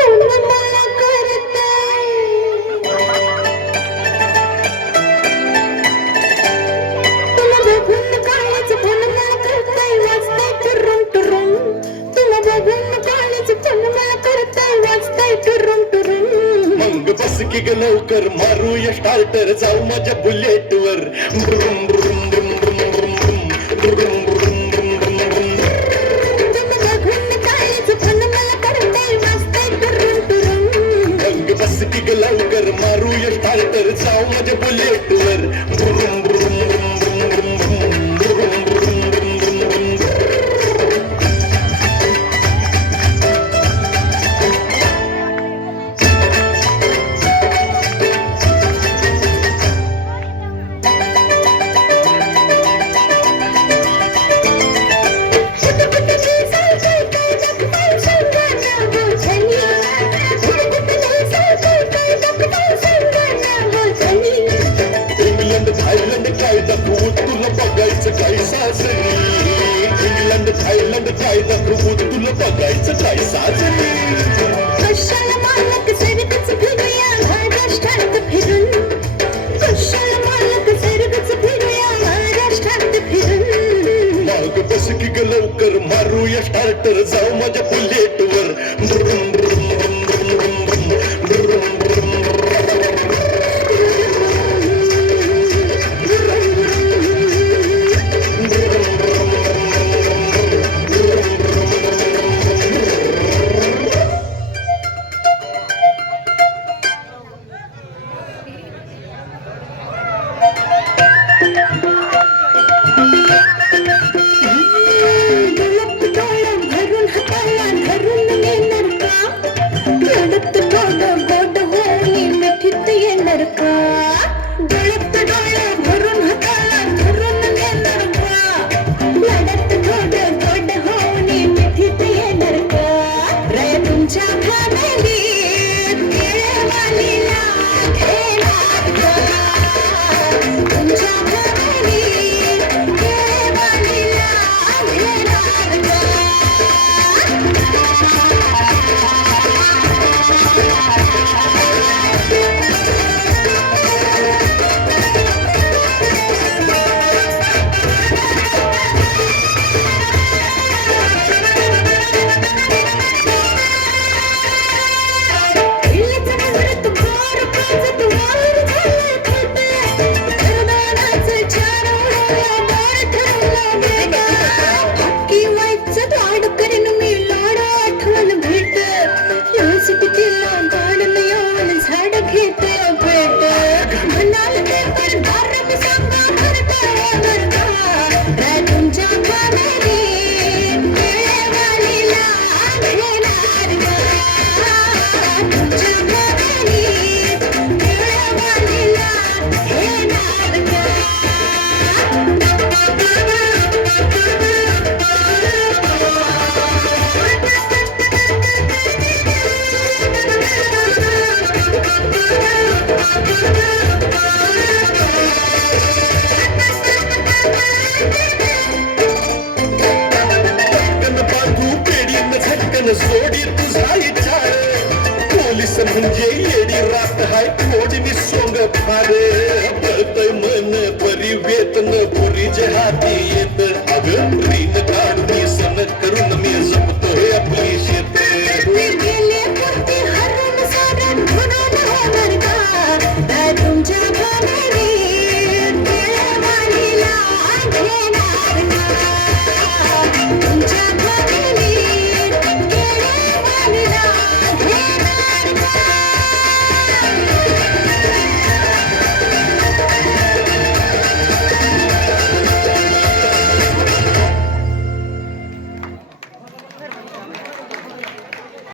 मला करताय तुला बघून काळच फोन मला करताय वाजताय टुरुम टुरुम तुला बघून काळच फोन मला करताय वाजताय टुरुम टुरुम मग बस की ग लवकर मारूया स्टार्टर जाऊ माझ्या बुलेट वर ब्रुम ब्रुम ब्रुम ब्रुम ब्रुम ब्रुम ब्रुम ब्रुम ब्रुम ब्रुम ब्रुम तुला बघून काळच फोन मला करताय वाजताय टुरुम टुरुम मग बस की ग लवकर मारूया स्टार्टर जाऊ माझ्या बुलेट वर ब्रुम ब्रुम ब्रुम ब्रुम ब्रुम ब्रुम ब्रुम ब्रुम ब्रुम ब्रुम ब्रुम इंग्लंड थायलंड काय दाखवू तुला बघायचं काय सासरी इंग्लंड थायलंड काय दाखवू तुला बघायचं काय सासरी कशाला मालक सरकच फिरूया महाराष्ट्रात फिरून कशाला मालक सरकच फिरूया महाराष्ट्रात फिरून मग बस की ग लवकर मारूया स्टार्टर जाऊ माझ्या बुलेट वर ब्रुम ब्रुम ब्रुम ब्रुम ब्रुम ब्रुम ब्रुम ब्रुम डोळ्यात डोळं भरून हाताला धरून नेणार का रडत गोड गोड होणी मिठीत येणार का डोळ्यात डोळं भरून हाताला धरून नेणार का रडत गोड गोड होणी मिठीत येणार का रे तुमच्या फॅमिलीत केळवालीला घेणार का तुमच्या फॅमिलीत केळवालीला घेणार का झटकन सोडी तुझा इच्छा